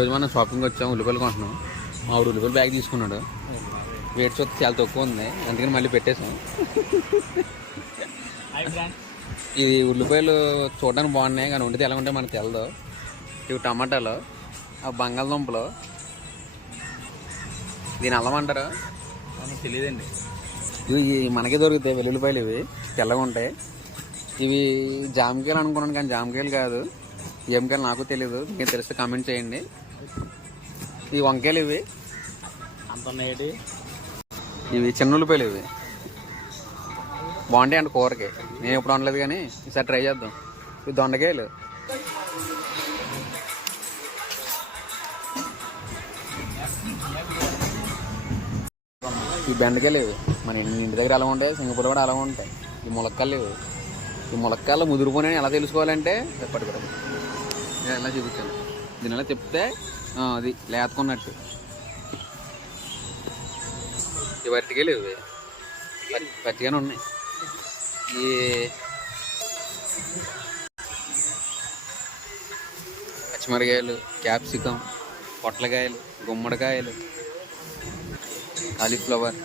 ఈరోజు మనం షాపింగ్కి వచ్చాం, ఉల్లిపాయలు కొంటున్నాం. మా ఆవిడ ఉల్లిపాయలు బ్యాగ్ తీసుకున్నాడు. రేట్ చూస్తే చాలా తక్కువ ఉంది, అందుకని మళ్ళీ పెట్టేసాం. ఇది ఉల్లిపాయలు చూడడానికి బాగున్నాయి, కానీ వండితే ఎలా ఉంటే మనకు తెలదు. ఇవి టమాటాలు, ఆ బంగాళదుంపలు, దీని అల్లం అంటారు తెలియదండి. ఇవి మనకే దొరుకుతాయి వెల్లుల్లిపాయలు. ఇవి తెల్లగా ఉంటాయి. ఇవి జామకాయలు అనుకున్నాను, కానీ జామకాయలు కాదు. జామకాయలు నాకు తెలియదు, మీకు తెలిస్తే కామెంట్ చేయండి. ఈ వంకాయలు ఇవి అంత ఉన్నాయేటి. ఇవి చిన్న ఉల్లిపాయలు, ఇవి బాగుంటాయి అండి కూరకి. నేను ఎప్పుడు వండలేదు, కానీ ఈసారి ట్రై చేద్దాం. ఇవి దొండకాయలు, ఈ బెండకాయలు. ఇవి మన ఇంటి దగ్గర ఎలా ఉంటాయి, సింగపూర్ కూడా అలా ఉంటాయి. ఈ ములక్కాయలు, ఇవి ఈ ములక్కాయలు ముదిరిపోయినాయని ఎలా తెలుసుకోవాలంటే పట్టుకోవడం. నేను ఎలా చూపించాను, దీని ఎలా చెప్తే అది లేతకున్నట్టు. ఈ వరటికాయలు, ఇవి పచ్చిగానే ఉన్నాయి. ఈ పచ్చిమిరకాయలు, క్యాప్సికం, పొట్లకాయలు, గుమ్మడికాయలు, కాలీఫ్లవర్,